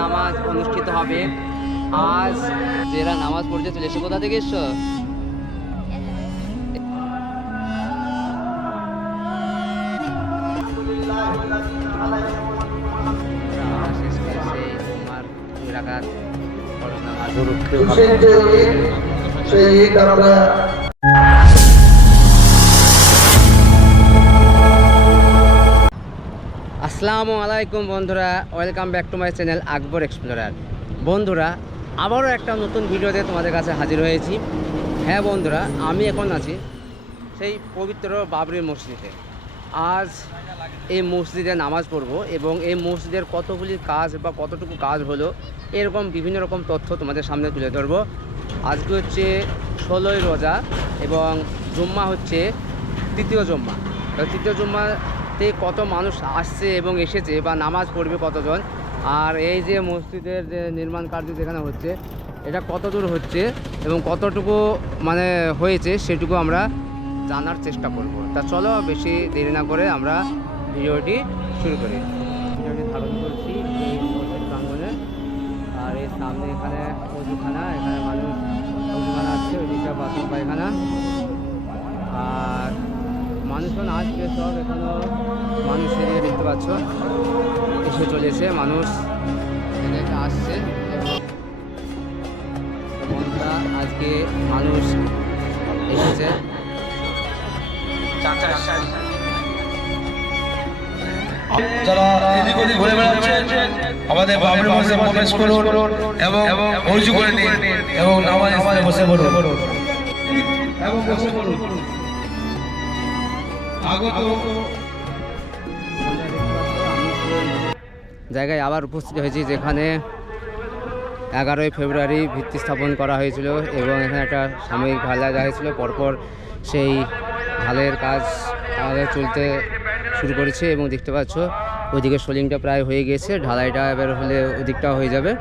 নামাজ অনুষ্ঠিত হবে। আজ যারা নামাজ পড়তে চলে এসে কোথা থেকে এসছো? আসসালামু আলাইকুম বন্ধুরা, welcome back to my channel Akbar explorer. বন্ধুরা, আবারও একটা নতুন ভিডিওতে তোমাদের কাছে হাজির হয়েছি। হ্যাঁ বন্ধুরা, আমি এখন আছি সেই পবিত্র বাবরি মসজিদে। আজ এই মসজিদে নামাজ পড়ব এবং এই মসজিদের কতগুলি কাজ বা কতটুকু কাজ হলো এরকম বিভিন্ন রকম তথ্য তোমাদের সামনে তুলে ধরবো। আজকে হচ্ছে 16ই রোজা এবং জুম্মা হচ্ছে তৃতীয় জুম্মা। তো তৃতীয় জুম্মাতে কত মানুষ আসছে এবং এসেছে বা নামাজ পড়বে কতজন, আর এই যে মসজিদের যে নির্মাণ কার্য যেখানে হচ্ছে এটা কত দূর হচ্ছে এবং কতটুকু মানে হয়েছে সেটুকু আমরা জানার চেষ্টা করব। তা চলো বেশি দেরি না করে আমরা ভিডিওটি শুরু করি। ভিডিওটি ধারণ করছি এই মসজিদ প্রাঙ্গণে, আর এর সামনে এখানে অজুখানা, এখানে মানুষ অজুখানা আছে, ওইদিকটা বাথরুম পায়খানা, আর মানুষজন আসবে সব। এখানেও মানুষ এদিকে দেখতে পাচ্ছ এসে চলেছে, মানুষ এদিকে আসছে এবং বন্ধুরা আজকে মানুষ এসেছে। যারা এদিক ওদিক ঘুরে বেড়াচ্ছেন আমাদের বাবরি মসজিদে প্রবেশ করুন এবং ওযু করে নিন এবং নামাজ স্থানে বসে পড়ুন এবং বসে পড়ুন। আগত জায়গায় আবার উপস্থিত হয়েছি যেখানে 11ই ফেব্রুয়ারি ভিত্তি স্থাপন করা হয়েছিল এবং এখানে একটা সাময়িক ঢালাই দেওয়া হয়েছিল। পরপর সেই ঢালাইয়ের কাজ আমাদের চলতে শুরু করেছে এবং দেখতে পাচ্ছ ওইদিকে সোলিংটা প্রায় হয়ে গেছে, ঢালাইটা এবার হলে ওইদিকটাও হয়ে যাবে।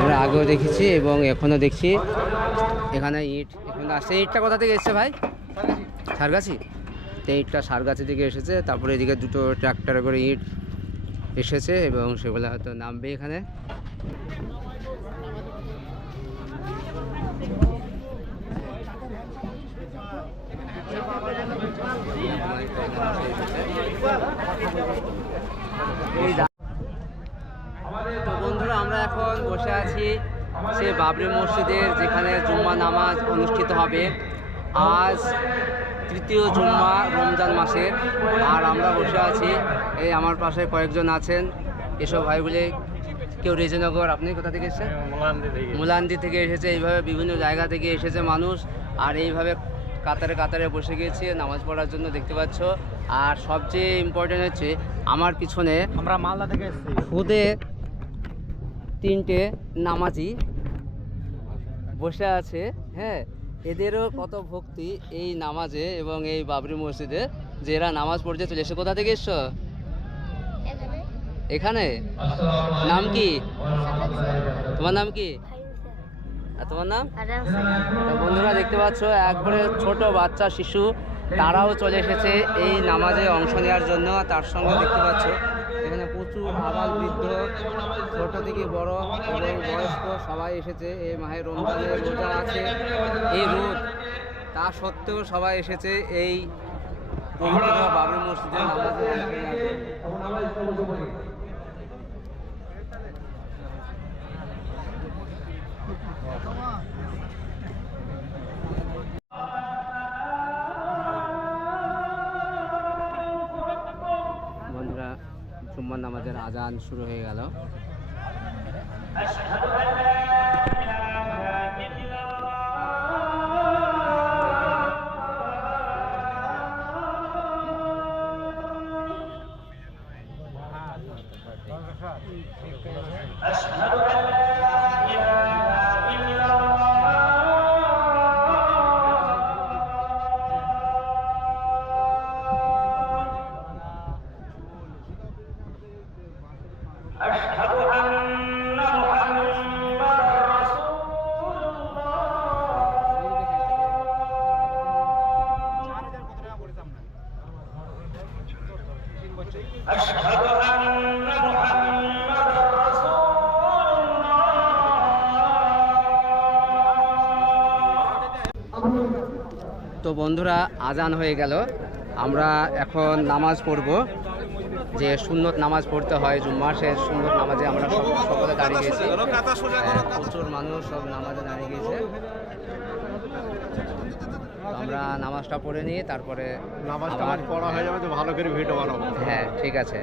আমরা আগেও দেখেছি এবং এখনও দেখছি এখানে ইট এখন আসছে। ইটটা কোথা থেকে এসছে ভাই? সারগাছি। তো ইটটা সারগাছি থেকে এসেছে, তারপরে এদিকে দুটো ট্রাক্টরে করে ইট এসেছে এবং সেগুলো হয়তো নামবে এখানে। তো বন্ধুরা, আমরা এখন বসে আছি সে বাবরি মসজিদের যেখানে জুম্মা নামাজ অনুষ্ঠিত হবে। আজ তৃতীয় জুম্মা রমজান মাসের, আর আমরা বসে আছি। এই আমার পাশে কয়েকজন আছেন, এসব ভাইগুলি কেউ রেজনগর। আপনি কোথা থেকে এসেছেন? মুলান্দি থেকে এসেছে। এইভাবে বিভিন্ন জায়গা থেকে এসেছে মানুষ, আর এইভাবে কাতারে কাতারে বসে গিয়েছে নামাজ পড়ার জন্য, দেখতে পাচ্ছ। আর সবচেয়ে ইম্পর্টেন্ট হচ্ছে আমার পিছনে আমরা মালদা থেকে এসেছি, খুদে 3টে নামাজি বসে আছে। হ্যাঁ, এদেরও কত ভক্তি এই নামাজে এবং এই বাবরি মসজিদে, যে এরা নামাজ পড়তে চলে এসে। কোথা থেকে এসছো? এখানে। নাম কি? তোমার নাম কি? আর তোমার নাম? বন্ধুরা দেখতে পাচ্ছ একবারে ছোট বাচ্চা শিশু, তারাও চলে এসেছে এই নামাজে অংশ নেওয়ার জন্য। তার সঙ্গে দেখতে পাচ্ছ এখানে প্রচুর আবাল বৃদ্ধ, ছোট থেকে বড় এবং বয়স্ক সবাই এসেছে। এই মাহে রমজানের রোজা আছে, এই রোদ তা সত্ত্বেও সবাই এসেছে এই পবিত্র বাবরি মসজিদে নামাজে অংশ নেওয়ার জন্য। বন্ধুরা আজান শুরু হয়ে গেল। তো বন্ধুরা আজান হয়ে গেল, আমরা এখন নামাজ পড়ব। যে সুন্নত নামাজ পড়তে হয় জুম্মার, সে সুন্নত নামাজে আমরা সকলে দাঁড়িয়ে গেছি। প্রচুর মানুষ সব নামাজে দাঁড়িয়ে গেছে। আমরা নামাজটা পড়ে নিয়ে তারপরে নামাজটা পড়া হয়ে যাবে তো ভালো করে ভিডিও বানাবো। হ্যাঁ ঠিক আছে।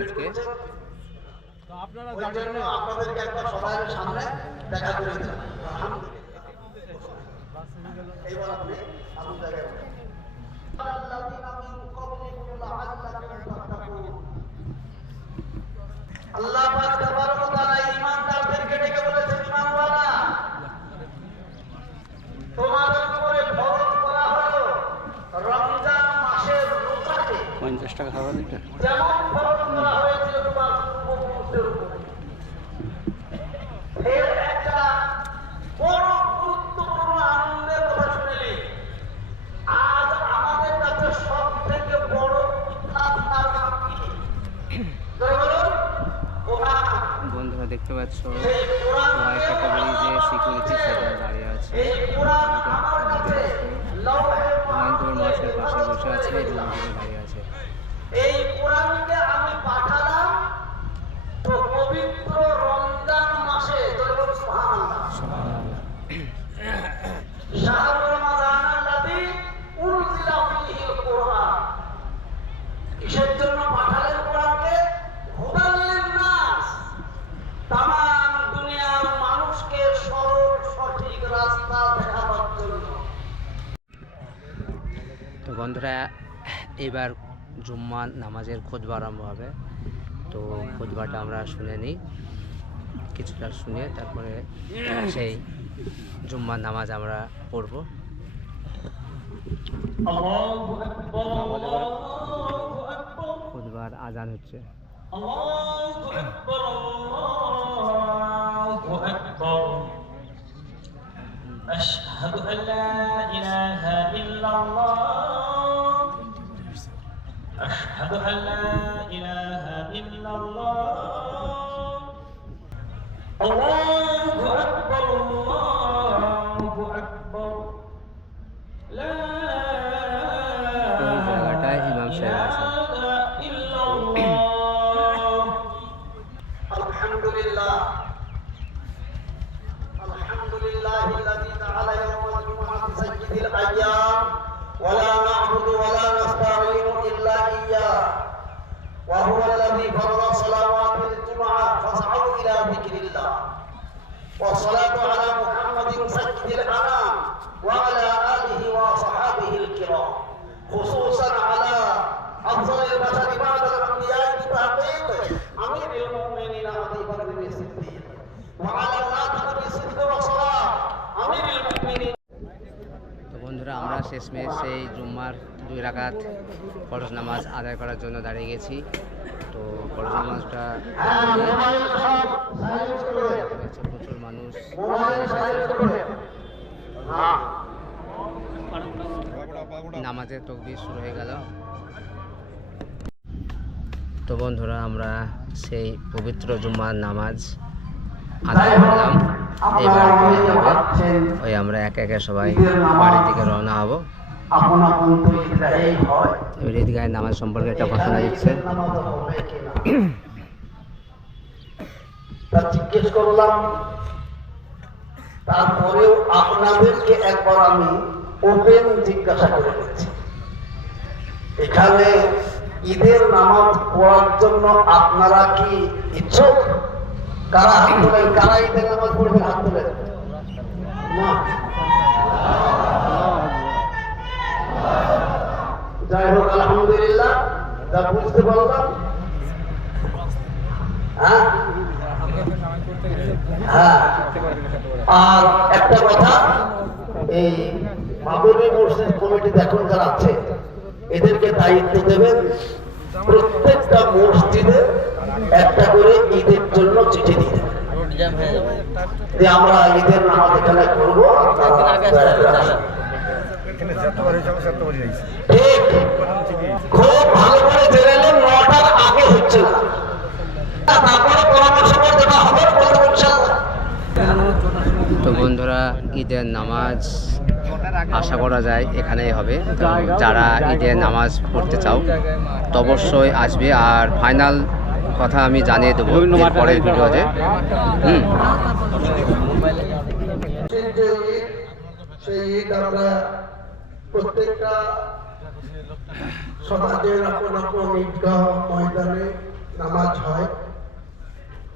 আজকে তো আপনারা ওই জন্য আপনাদেরকে একটা সবাই সামনে দেখা করে দিলাম। এইবার আপনি সামনে জায়গায় আল্লাহ পাক তাবারক ওয়া তাআলা ঈমানদারদেরকে ডেকে বলেছেন, ঈমানওয়ালা, তোমাদের উপরে ফরজ করা হলো রমজান মাসের রোজাকে 50 টাকা খাবার দিতে। যেমন ফরজ করা হয়েছিল তোমার পূর্বপুরুষদের উপরে। এর একটা বড় গুরুত্বপূর্ণ আনন্দের কথা শুনলি। আজ আমাদের কাছে সব থেকে বড় কিতাব তার নাম কি? বলুন। কোরআন। বন্ধুরা দেখতে পাচ্ছ এই কোরআনকে একটা ব্রিজে সিকিউরিটি সেটা দাঁড়িয়ে আছে। এই কোরআন আমার কাছে লৌহে হুমায়ুনপুর মাঠের পাশে মাহফুজে বসে আছে এবং ওদিকে দাঁড়িয়ে আছে। এই কোরআনকে আমি পাঠালাম তো পবিত্র রমজান মাসে। বলুন সুবহানাল্লাহ। শাহরুর রমাদান আল্লাযী উনজিলা ফীহিল কোরআন। কিসের জন্য পাঠালেন কোরআনকে? হুদাল লিন-নাস, তামাম দুনিয়ার মানুষকে সরল সঠিক রাস্তা দেখাবার জন্য। তো বন্ধুরা এবার জুম্মা নামাজের খুতবা আরম্ভ হবে। তো খুতবাটা আমরা শুনে নিই, কিছুটা শুনে তারপরে সেই জুম্মার নামাজ আমরা পড়ব। আল্লাহু আকবার, আল্লাহু আকবার, খুতবার আজান হচ্ছে। আল্লাহু আকবার, আল্লাহু আকবার। আশহাদু আল লা ইলাহা ইল্লাল্লাহ, আশহাদু আল লা ইলাহা ইল্লাল্লাহ। আল্লাহু আকবার, আল্লাহু আকবার। লা এই জায়গাটায় ইমাম সাহেব আছেন। আলহামদুলিল্লাহ, আলহামদুলিল্লাহিল্লাযী জাআলা ইয়াওমাল জুমআতি সাইয়্যিদাল আইয়াম ওয়া লা না'বুদু ওয়া লা নাস্তাঈনু ইল্লা ইয়্যাহু ওয়া হুয়াল্লাযী ফারাদা সালাওয়াতিল জুমআ ফাসআউ ইলা যিকরিল্লাহ ওয়া সালাতু আলা মুহাম্মাদিন সাইয়্যিদিল আনাম ওয়া আলা আলিহি ওয়া সাহাবিহিল কিরাম, খুসুসান আলা আফযালিল বাশারি বা'দাল আমবিয়া'i বিতাহqiq আমিরুল মুমিনিন আবী বকর সিদ্দিক ওয়া আলা নাতিবি সিদ্দিক ওয়া সালাহ আমিরুল মুমিনিন। তো বন্ধুরা আমরা শেষমেশ সেই জুম্মার 2 রাকাত ফরজ নামাজ আদায় করার জন্য দাঁড়িয়ে গেছি। তো ফরজ নামাজটা প্রচুর মানুষ, নামাজের তাকবীর শুরু হয়ে গেল। তো বন্ধুরা আমরা সেই পবিত্র জুম্মার নামাজ আদায় করলাম। এবার ওই আমরা একে একে সবাই বাড়ির দিকে রওনা হব। আপন আপন তো ঈদগাহেই হয়। এবার ঈদগাহের নামাজ সম্পর্কে একটা ঘোষণা দিচ্ছে। নামাজ হবে কিনা তা জিজ্ঞেস করলাম। তারপরেও আপনাদেরকে একবার আমি ওপেন জিজ্ঞাসা করে দিচ্ছি, এখানে ঈদের নামাজ পড়ার জন্য আপনারা কি ইচ্ছুক? কারা হাত তোলেন? কারা ঈদের নামাজ পড়বেন? হাত তোলেন না। যাই হোক, আলহামদুলিল্লাহ, যা বুঝতে পারলাম। হ্যাঁ হ্যাঁ, আর একটা কথা, এই মাহবুবী মসজিদ কমিটি দেখুন যারা আছে, এদেরকে দায়িত্ব দেবেন প্রত্যেকটা মসজিদে একটা করে ঈদের জন্য চিঠি দিয়ে দেবেন যে আমরা ঈদের নামাজ এখানে করবো। ঠিক, খুব ভালো করে জেনে নেন, 9টার আগে হচ্ছে না, তারপরে পরামর্শ করে দেওয়া হবে। তো বন্ধুরা, ঈদের নামাজ আশা করা যায় এখানেই হবে। তো যারা ঈদের নামাজ পড়তে চাও তো অবশ্যই আসবে। আর ফাইনাল কথা আমি জানিয়ে দেবো পরের ভিডিওতে। সেই ঈদ আমরা প্রত্যেকটা সমাজের আপন আপন ঈদগাহ ময়দানে নামাজ হয়,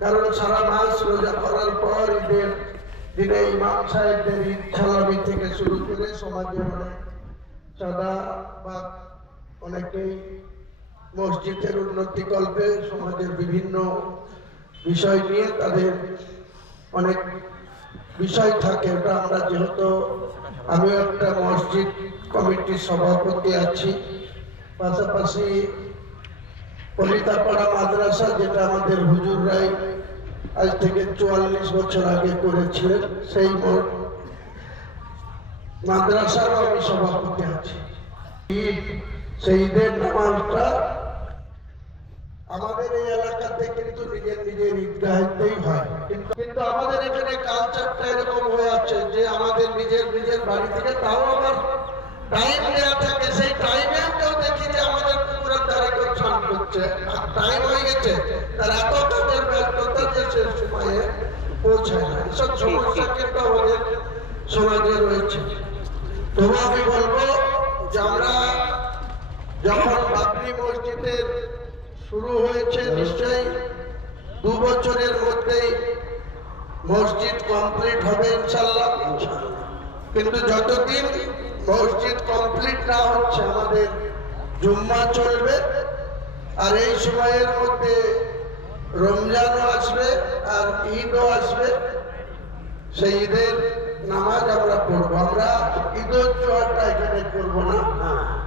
কারণ সারা মাস রোজা করার পর ঈদের দিনে ইমাম সাহেবদের ঈদ সালামি থেকে শুরু করে সমাজের অনেক চাঁদা বা অনেকেই মসজিদের উন্নতিকল্পে সমাজের বিভিন্ন বিষয় নিয়ে তাদের অনেক বিষয় থাকে। ওটা আমরা যেহেতু আমিও একটা মসজিদ কমিটির সভাপতি আছি, পাশাপাশি পলিতাপাড়া মাদ্রাসা, যেটা আমাদের হুজুররাই আজ থেকে 44 বছর আগে করেছিলেন, সেই মাদ্রাসারও আমি সভাপতি আছি। সেই ঈদের নামাজটা আমাদের এই এলাকাতে কিন্তু নিজের নিজের ঈদগাহেতেই হয়, কিন্তু আমাদের এখানে কালচারটা এরকম হয়ে আছে যে আমাদের নিজের নিজের বাড়ি থেকে, তাও আবার টাইম দেওয়া থাকে, সেই টাইমেও কেউ দেখি যে আমাদের পুকুরের ধারে কেউ স্নান করছে, আর টাইম হয়ে গেছে, তার এত কাজের ব্যস্ততা যে সে সময়ে পৌঁছায় না। এসব সমস্যা কিন্তু আমাদের সমাজে রয়েছে। তবু আমি বলবো যে আমরা যখন বাবরি মসজিদের শুরু হয়েছে, নিশ্চয়ই 2 বছরের মধ্যেই মসজিদ কমপ্লিট হবে ইনশাল্লাহ। কিন্তু যতদিন মসজিদ কমপ্লিট না হচ্ছে আমাদের জুম্মা চলবে, আর এই সময়ের মধ্যে রমজানও আসবে আর ঈদও আসবে। সেই ঈদের নামাজ আমরা পড়বো। আমরা ঈদের জোয়ারটা এখানে করবো না,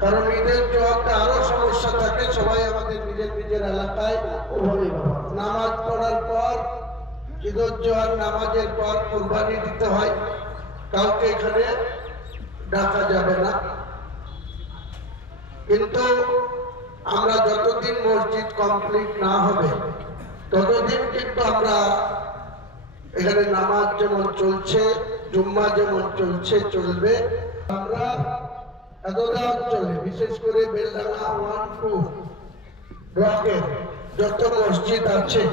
কারণ ঈদের জোয়ারটা আরো সমস্যা থাকে। সবাই আমাদের নিজের নিজের এলাকায় নামাজ পড়ার পর, ঈদের জোয়ার নামাজের পর কুরবানি দিতে হয়, কাউকে এখানে ডাকা যাবে না। কিন্তু আমরা যতদিন মসজিদ কমপ্লিট না হবে ততদিন কিন্তু আমরা এখানে নামাজ যেমন চলছে, জুম্মা যেমন চলছে চলবে। আমরা এতটা অঞ্চলে, বিশেষ করে বেলডাঙ্গা 1-2 ব্লকের যত মসজিদ আছে,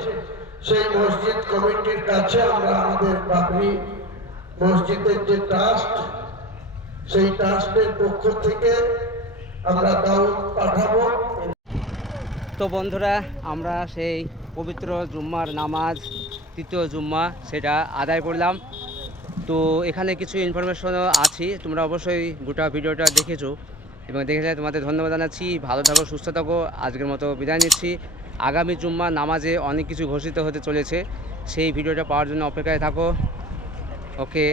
সেই মসজিদ কমিটির কাছে আমরা আমাদের বাবরি মসজিদের যে ট্রাস্ট, সেই ট্রাস্টের পক্ষ থেকে আমরা দাওয়াত পাঠাবো। তো বন্ধুরা, আমরা সেই পবিত্র জুম্মার নামাজ, তৃতীয় জুম্মা, সেটা আদায় করলাম। তো এখানে কিছু ইনফরমেশনও আছে, তোমরা অবশ্যই গোটা ভিডিওটা দেখেছো এবং দেখে তোমাদের ধন্যবাদ জানাচ্ছি। ভালো থাকো, সুস্থ থাকো। আজকের মতো বিদায় নিচ্ছি। আগামী জুম্মা নামাজে অনেক কিছু ঘোষিত হতে চলেছে, সেই ভিডিওটা পাওয়ার জন্য অপেক্ষায় থাকো। ওকে।